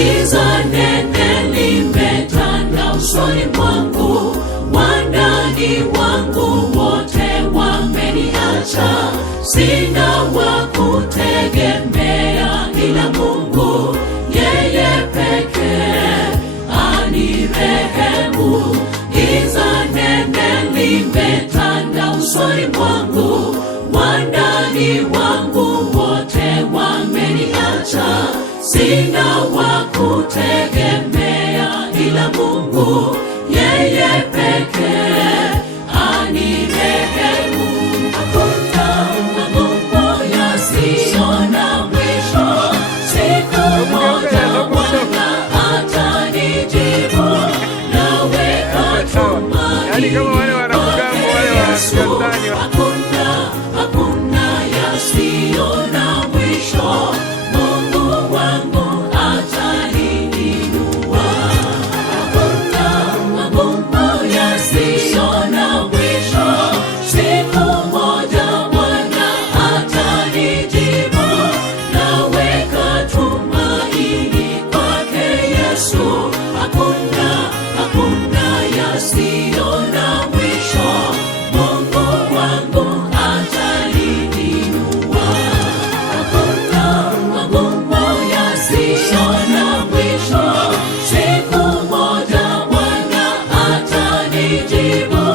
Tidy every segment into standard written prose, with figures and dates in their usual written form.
giza nene limetanda usoni mwangu, wandani wangu wote wameniacha. Sina wa kutegemea ila Mungu, yeye pekee anirehemu. Giza nene limetanda usoni mwangu, wandani wangu wote wameniacha. Sina wa kutegemea ila Mungu, yeye pekee anirehemu. Hakuna magumu yasiyo na mwisho, siku moja Bwana atanijibu. Naweka tumaini kwake Yesu. Hakuna yasiyo na mwisho, Mungu wangu ataniinua. Hakuna magumu yasiyo na mwisho, siku moja Bwana atanijibu. Naweka tumaini kwake Yesu. Hakuna yasiyo na mwisho, Mungu wangu ataniinua. Hakuna magumu yasiyo na mwisho, siku moja Bwana atanijibu.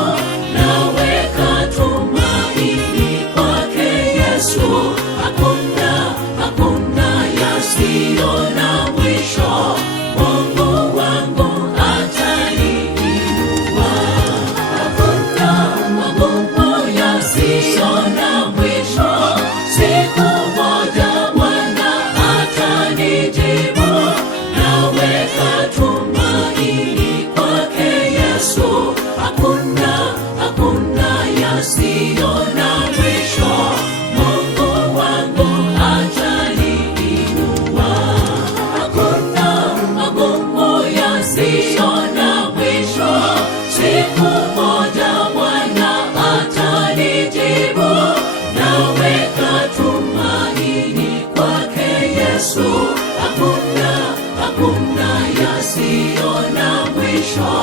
Naweka tumaini kwake Yesu. Hakuna yasiyo na mwisho, Mungu wangu ataniinua. Hakuna magumu yasiyo na mwisho, siku moja Bwana atanijibu. Naweka tumaini kwake Yesu. Hakuna yasiyo na mwisho, Mungu wangu ataniinua. Hakuna magumu yasiyo na mwisho, siku moja Bwana atanijibu. Naweka tumaini kwake Yesu. Hakuna yasiyo na mwisho.